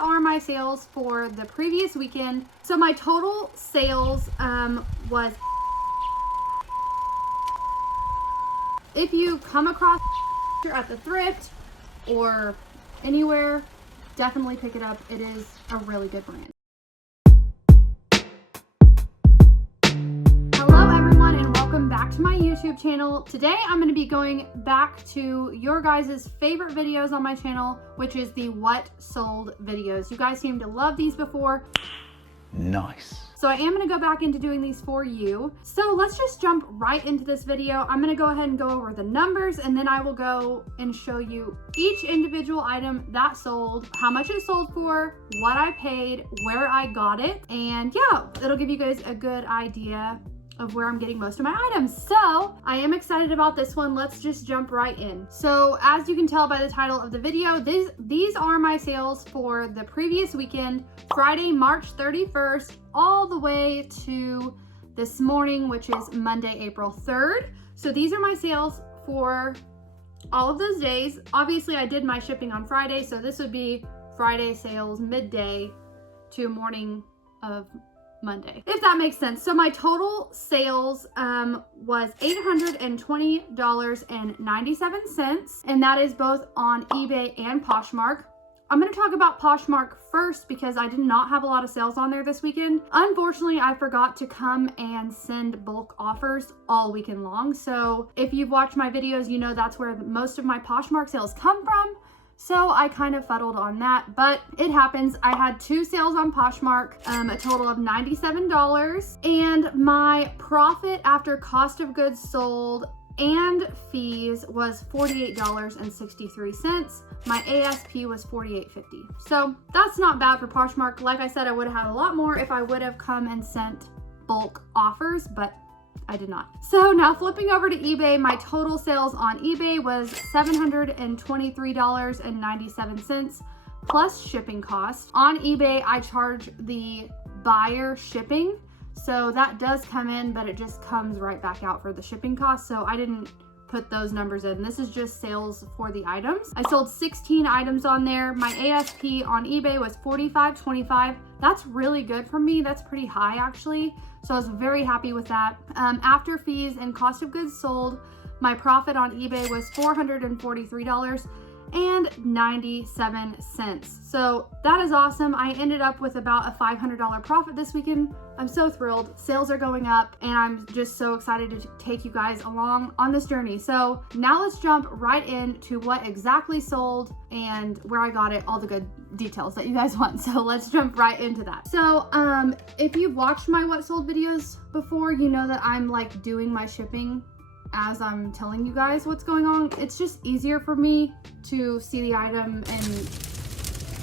are my sales for the previous weekend. So my total sales was, if you come across at the thrift or anywhere, definitely pick it up. It is a really good brand. Hello everyone and welcome back to my YouTube channel. Today I'm going to be going back to your guys' favorite videos on my channel, which is the what sold videos. You guys seem to love these before. Nice. So I am going to go back into doing these for you. So let's just jump right into this video. I'm going to go ahead and go over the numbers, and then I will go and show you each individual item that sold, how much it sold for, what I paid, where I got it, and yeah, it'll give you guys a good idea of where I'm getting most of my items. So I am excited about this one. Let's just jump right in. So as you can tell by the title of the video, these are my sales for the previous weekend, Friday, March 31st, all the way to this morning, which is Monday, April 3rd. So these are my sales for all of those days. Obviously I did my shipping on Friday, so this would be Friday sales midday to morning of Monday, if that makes sense. So my total sales was $820.97, and that is both on eBay and Poshmark. I'm going to talk about Poshmark first because I did not have a lot of sales on there this weekend. Unfortunately, I forgot to come and send bulk offers all weekend long. So if you've watched my videos, you know that's where most of my Poshmark sales come from. So I kind of fuddled on that, but it happens. I had 2 sales on Poshmark, a total of $97, and my profit after cost of goods sold and fees was $48.63. My ASP was $48.50. So that's not bad for Poshmark. Like I said, I would have had a lot more if I would have come and sent bulk offers, but I did not. So now flipping over to eBay, my total sales on eBay was $723.97 plus shipping costs. On eBay, I charge the buyer shipping. So that does come in, but it just comes right back out for the shipping costs. So I didn't put those numbers in. This is just sales for the items. I sold 16 items on there. My ASP on eBay was $45.25. That's really good for me. That's pretty high actually. So I was very happy with that. After fees and cost of goods sold, my profit on eBay was $443.97. So that is awesome. I ended up with about a $500 profit this weekend. I'm so thrilled. Sales are going up and I'm just so excited to take you guys along on this journey. So now let's jump right into what exactly sold and where I got it, all the good details that you guys want. So let's jump right into that. So if you've watched my what sold videos before, you know that I'm like doing my shipping as I'm telling you guys what's going on. It's just easier for me to see the item and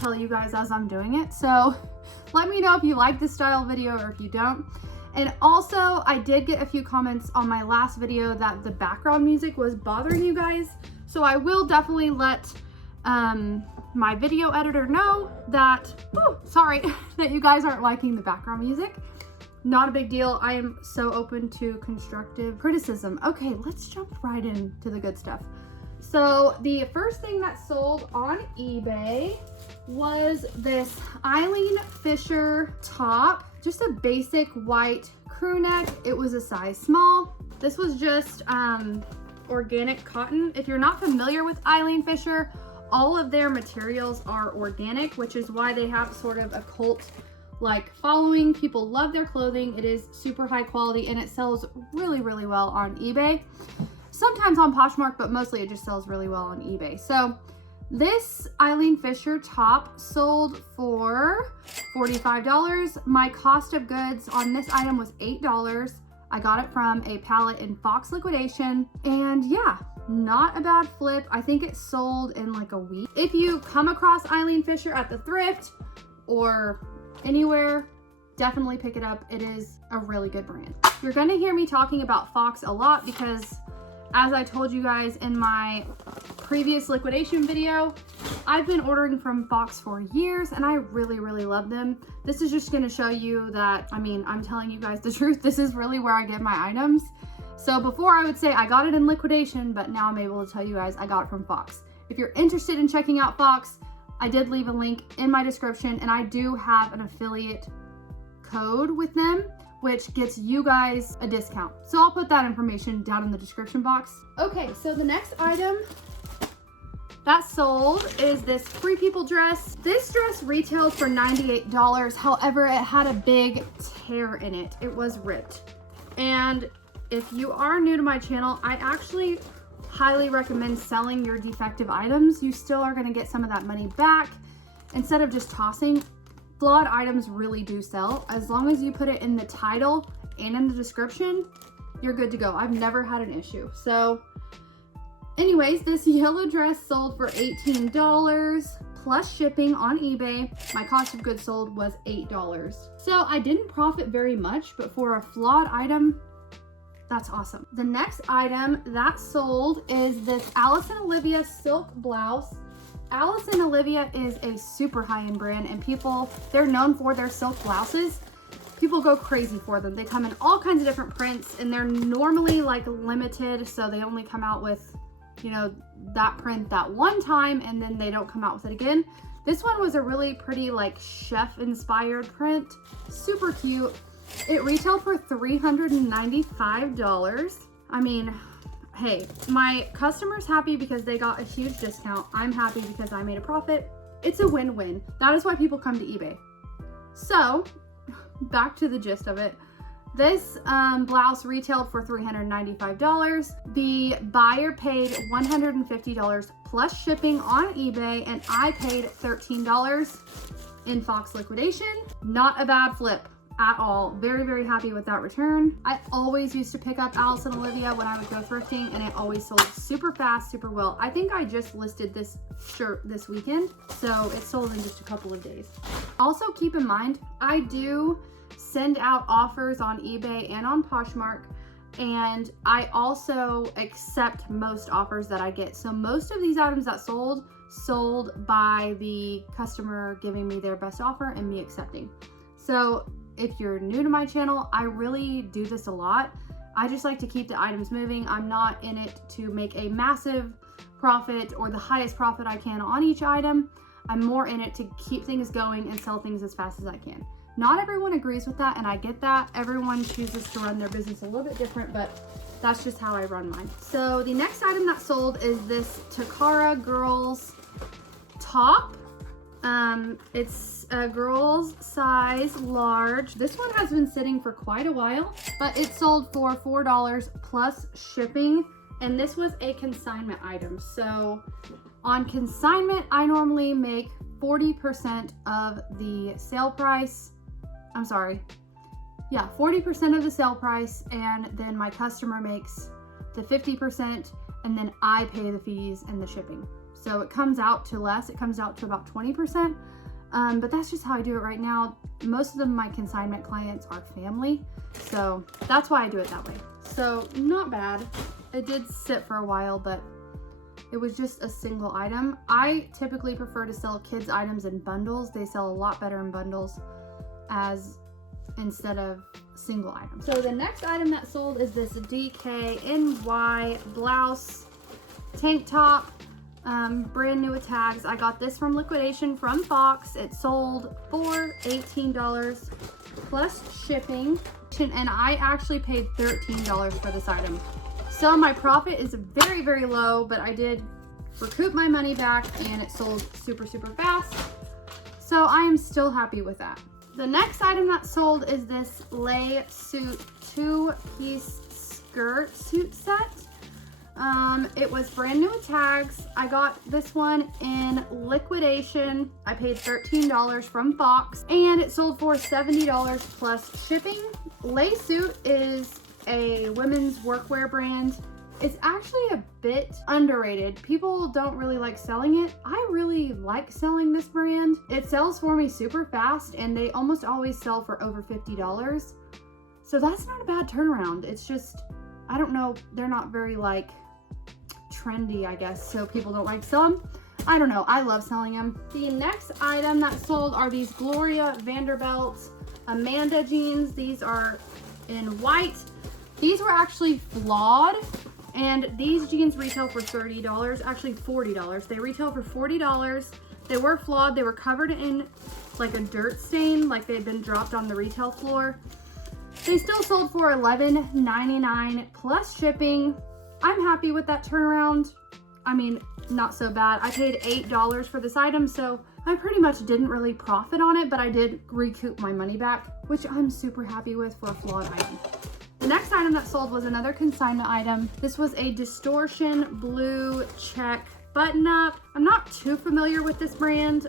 tell you guys as I'm doing it. So let me know if you like this style video or if you don't. And also I did get a few comments on my last video that the background music was bothering you guys. So I will definitely let my video editor know that, sorry, that you guys aren't liking the background music. Not a big deal. I am so open to constructive criticism. Okay, let's jump right into the good stuff. So the first thing that sold on eBay was this Eileen Fisher top, just a basic white crew neck. It was a size small. This was just organic cotton. If you're not familiar with Eileen Fisher, all of their materials are organic, which is why they have sort of a cult like following. People love their clothing. It is super high quality and it sells really, really well on eBay. Sometimes on Poshmark, but mostly it just sells really well on eBay. So this Eileen Fisher top sold for $45. My cost of goods on this item was $8. I got it from a pallet in Fox liquidation, and yeah, not a bad flip. I think it sold in like a week. If you come across Eileen Fisher at the thrift or anywhere, definitely pick it up. It is a really good brand. You're gonna hear me talking about Fox a lot because, as I told you guys in my previous liquidation video, I've been ordering from Fox for years and I really, really love them. This is just gonna show you that, I mean, I'm telling you guys the truth. This is really where I get my items. So before I would say I got it in liquidation, but now I'm able to tell you guys I got it from Fox. If you're interested in checking out Fox, I did leave a link in my description, and I do have an affiliate code with them, which gets you guys a discount. So I'll put that information down in the description box. Okay, so the next item that sold is this Free People dress. This dress retailed for $98. However, it had a big tear in it. It was ripped. And if you are new to my channel, I actually highly recommend selling your defective items. You still are gonna get some of that money back instead of just tossing. Flawed items really do sell. As long as you put it in the title and in the description, you're good to go. I've never had an issue. So anyways, this yellow dress sold for $18 plus shipping on eBay. My cost of goods sold was $8. So I didn't profit very much, but for a flawed item, that's awesome. The next item that sold is this Alice and Olivia silk blouse. Alice and Olivia is a super high-end brand, and they're known for their silk blouses. People go crazy for them. They come in all kinds of different prints, and they're normally like limited, so they only come out with, you know, that print that one time, and then they don't come out with it again. This one was a really pretty like chef-inspired print, super cute. It retailed for $395. I mean, hey, my customer's happy because they got a huge discount. I'm happy because I made a profit. It's a win-win. That is why people come to eBay. So, back to the gist of it. This blouse retailed for $395. The buyer paid $150 plus shipping on eBay, and I paid $13 in Fox liquidation. Not a bad flip at all. Very, very happy with that return. I always used to pick up Alice and Olivia when I would go thrifting, and it always sold super fast, super well. I think I just listed this shirt this weekend, so it sold in just a couple of days. Also keep in mind, I do send out offers on eBay and on Poshmark, and I also accept most offers that I get. So most of these items that sold by the customer giving me their best offer and me accepting. So if you're new to my channel, I really do this a lot. I just like to keep the items moving. I'm not in it to make a massive profit or the highest profit I can on each item. I'm more in it to keep things going and sell things as fast as I can. Not everyone agrees with that, and I get that. Everyone chooses to run their business a little bit different, but that's just how I run mine. So the next item that sold is this Takara girls top. It's a girl's size large. This one has been sitting for quite a while, but it sold for $4 plus shipping, and this was a consignment item. So on consignment, I normally make 40% of the sale price. I'm sorry. Yeah, 40% of the sale price, and then my customer makes the 50%, and then I pay the fees and the shipping. So it comes out to less. It comes out to about 20%. But that's just how I do it right now. Most of my consignment clients are family, so that's why I do it that way. So not bad. It did sit for a while, but it was just a single item. I typically prefer to sell kids items in bundles. They sell a lot better in bundles instead of single items. So the next item that sold is this DKNY blouse tank top. Brand new with tags. I got this from liquidation from Fox. It sold for $18 plus shipping, and I actually paid $13 for this item. So my profit is very, very low, but I did recoup my money back, and it sold super, super fast. So I am still happy with that. The next item that sold is this lay suit 2-piece skirt suit set. It was brand new with tags. I got this one in liquidation. I paid $13 from Fox, and it sold for $70 plus shipping. Lay Suit is a women's workwear brand. It's actually a bit underrated. People don't really like selling it. I really like selling this brand. It sells for me super fast, and they almost always sell for over $50. So that's not a bad turnaround. It's just, I don't know, they're not very like trendy, I guess, so people don't like sell them. I don't know, I love selling them. The next item that sold are these Gloria Vanderbilt Amanda jeans. These are in white. These were actually flawed, and these jeans retail for $30, actually $40. They retail for $40. They were flawed. They were covered in like a dirt stain, like they had been dropped on the retail floor. They still sold for $11.99 plus shipping. I'm happy with that turnaround. I mean, not so bad. I paid $8 for this item, so I pretty much didn't really profit on it, but I did recoup my money back, which I'm super happy with for a flawed item. The next item that sold was another consignment item. This was a distortion blue check button up. I'm not too familiar with this brand.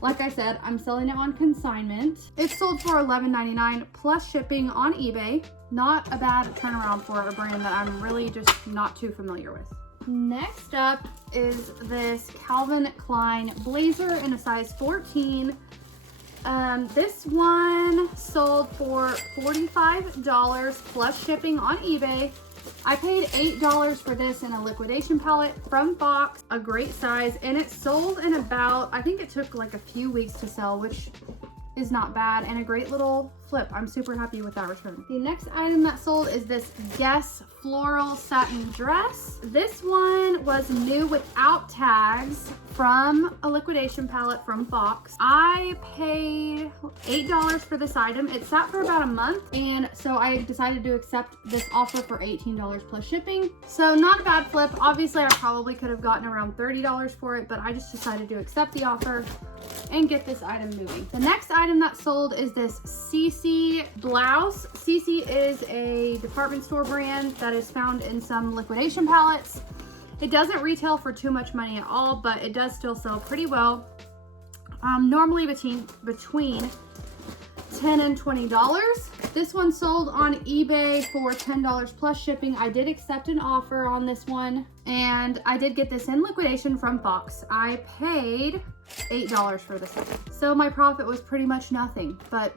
Like I said, I'm selling it on consignment. It sold for $11.99 plus shipping on eBay. Not a bad turnaround for a brand that I'm really just not too familiar with. Next up is this Calvin Klein blazer in a size 14. This one sold for $45 plus shipping on eBay. I paid $8 for this in a liquidation pallet from Fox, a great size, and it sold in about, I think it took like a few weeks to sell, which is not bad, and a great little flip. I'm super happy with that return. The next item that sold is this Guess floral satin dress. This one was new without tags from a liquidation pallet from Fox. I paid $8 for this item. It sat for about a month, and so I decided to accept this offer for $18 plus shipping. So not a bad flip. Obviously, I probably could have gotten around $30 for it, but I just decided to accept the offer and get this item moving. The next item that sold is this CC blouse. CC is a department store brand that is found in some liquidation pallets. It doesn't retail for too much money at all, but it does still sell pretty well. Normally between $10 and $20. This one sold on eBay for $10 plus shipping. I did accept an offer on this one, and I did get this in liquidation from Fox. I paid $8 for this item. So my profit was pretty much nothing, but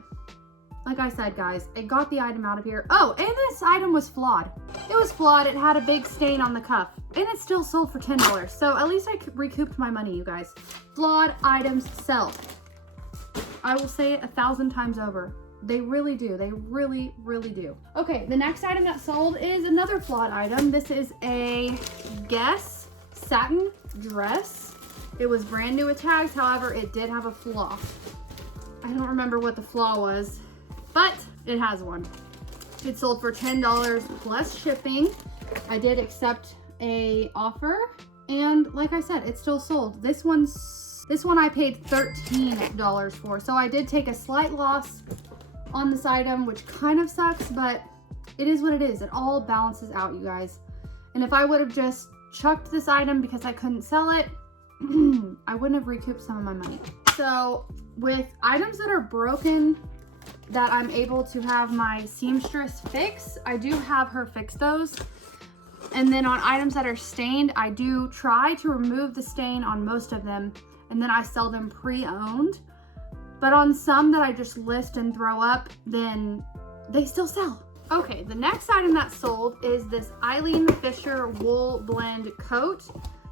like I said, guys, it got the item out of here. Oh, and this item was flawed. It was flawed. It had a big stain on the cuff, and it still sold for $10. So at least I recouped my money, you guys. Flawed items sell. I will say it 1,000 times over. They really do. They really, really do. Okay, the next item that sold is another flawed item. This is a Guess satin dress. It was brand new with tags. However, it did have a flaw. I don't remember what the flaw was, but it has one. It sold for $10 plus shipping. I did accept a offer, and like I said, it still sold. This one I paid $13 for, so I did take a slight loss on this item, which kind of sucks, but it is what it is. It all balances out, you guys. And if I would have just chucked this item because I couldn't sell it, I wouldn't have recouped some of my money. So with items that are broken that I'm able to have my seamstress fix, I do have her fix those. And then on items that are stained, I do try to remove the stain on most of them, and then I sell them pre-owned. But on some that I just list and throw up, then they still sell. Okay, the next item that sold is this Eileen Fisher wool blend coat.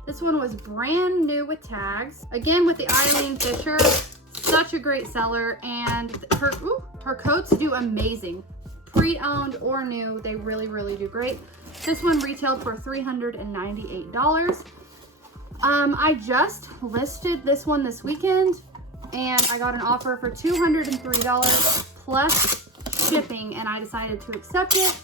This one was brand new with tags. Again, with the Eileen Fisher, such a great seller, and her coats do amazing. Pre-owned or new, they really, really do great. This one retailed for $398. I just listed this one this weekend, and I got an offer for $203 plus shipping, and I decided to accept it.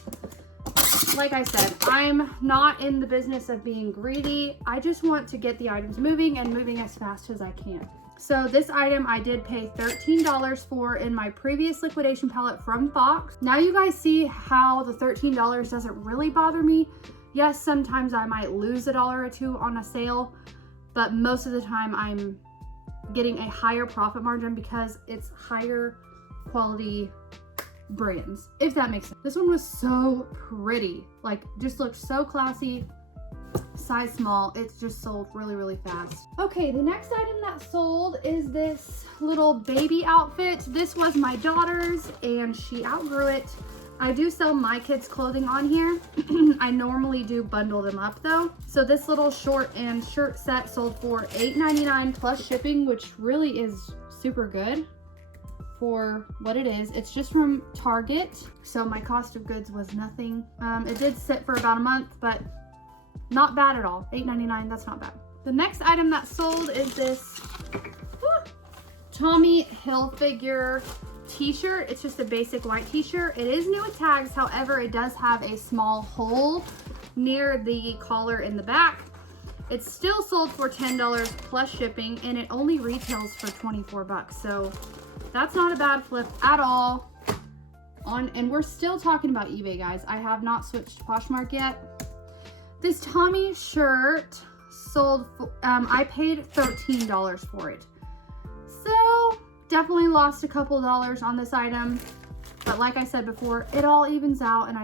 Like I said, I'm not in the business of being greedy. I just want to get the items moving and moving as fast as I can. So this item I did pay $13 for in my previous liquidation pallet from Fox. Now you guys see how the $13 doesn't really bother me. Yes, sometimes I might lose $1 or $2 on a sale, but most of the time I'm getting a higher profit margin because it's higher quality brands, if that makes sense. This one was so pretty, like just looked so classy. Size small. It's just sold really, really fast. Okay, the next item that sold is this little baby outfit. This was my daughter's and she outgrew it. I do sell my kids' clothing on here. I normally do bundle them up though. So this little short and shirt set sold for $8.99 plus shipping, which really is super good for what it is. It's just from Target, so my cost of goods was nothing. It did sit for about a month, but not bad at all. $8.99, that's not bad. The next item that sold is this Tommy Hilfiger t-shirt. It's just a basic white t-shirt. It is new with tags, however, it does have a small hole near the collar in the back. It's still sold for $10 plus shipping, and it only retails for 24 bucks. So that's not a bad flip at all. And we're still talking about eBay, guys. I have not switched to Poshmark yet. This Tommy shirt sold, I paid $13 for it. So definitely lost a couple dollars on this item. But like I said before, it all evens out, and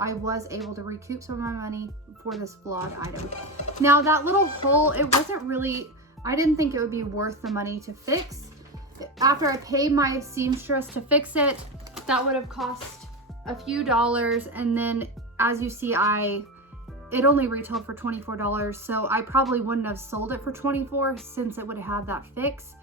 I was able to recoup some of my money for this flawed item. Now that little hole, it wasn't really, I didn't think it would be worth the money to fix. After I paid my seamstress to fix it, that would have cost a few dollars, and then as you see, it only retailed for $24, so I probably wouldn't have sold it for $24 since it would have that fix.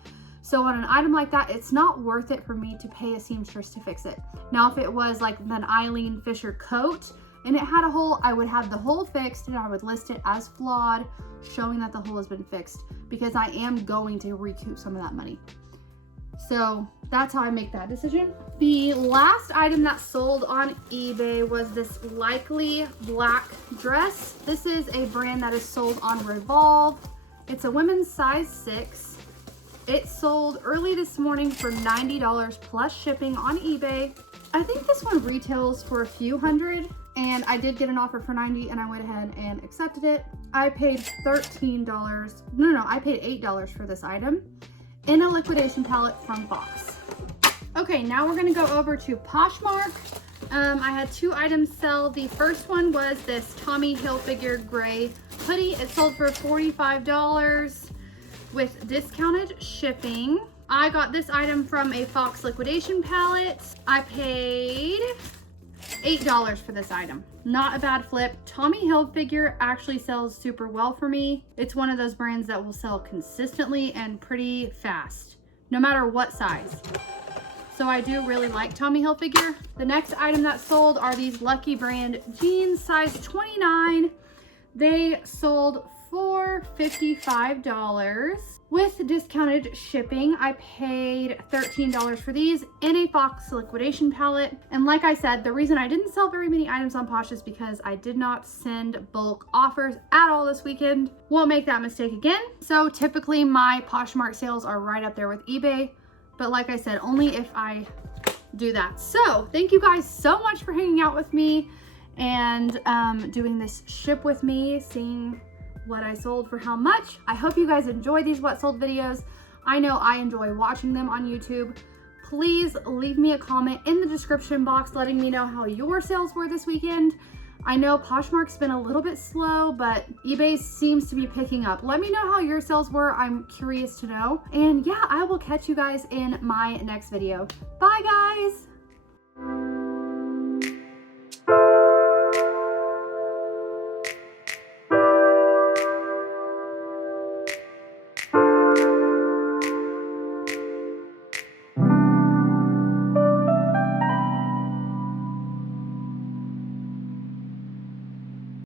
So on an item like that, it's not worth it for me to pay a seamstress to fix it. Now, if it was like an Eileen Fisher coat and it had a hole, I would have the hole fixed and I would list it as flawed, showing that the hole has been fixed, because I am going to recoup some of that money. So that's how I make that decision. The last item that sold on eBay was this Likely black dress. This is a brand that is sold on Revolve. It's a women's size 6. It sold early this morning for $90 plus shipping on eBay. I think this one retails for a few hundred, and I did get an offer for $90 and I went ahead and accepted it. I paid $13. No, I paid $8 for this item in a liquidation palette from Fox. Okay, now we're gonna go over to Poshmark. I had 2 items sell. The first one was this Tommy Hilfiger gray hoodie. It sold for $45 with discounted shipping. I got this item from a Fox liquidation palette. I paid $8 for this item. Not a bad flip. Tommy Hilfiger actually sells super well for me. It's one of those brands that will sell consistently and pretty fast, no matter what size. So I do really like Tommy Hilfiger. The next item that sold are these Lucky brand jeans, size 29. They sold for $55 with discounted shipping. I paid $13 for these in a Fox liquidation palette. And like I said, the reason I didn't sell very many items on Posh is because I did not send bulk offers at all this weekend. Won't make that mistake again. So typically my Poshmark sales are right up there with eBay, but like I said, only if I do that. So thank you guys so much for hanging out with me and doing this ship with me, seeing what I sold for how much. I hope you guys enjoy these what sold videos. I know I enjoy watching them on YouTube. Please leave me a comment in the description box letting me know how your sales were this weekend. I know Poshmark's been a little bit slow, but eBay seems to be picking up. Let me know how your sales were. I'm curious to know. And yeah, I will catch you guys in my next video. Bye guys.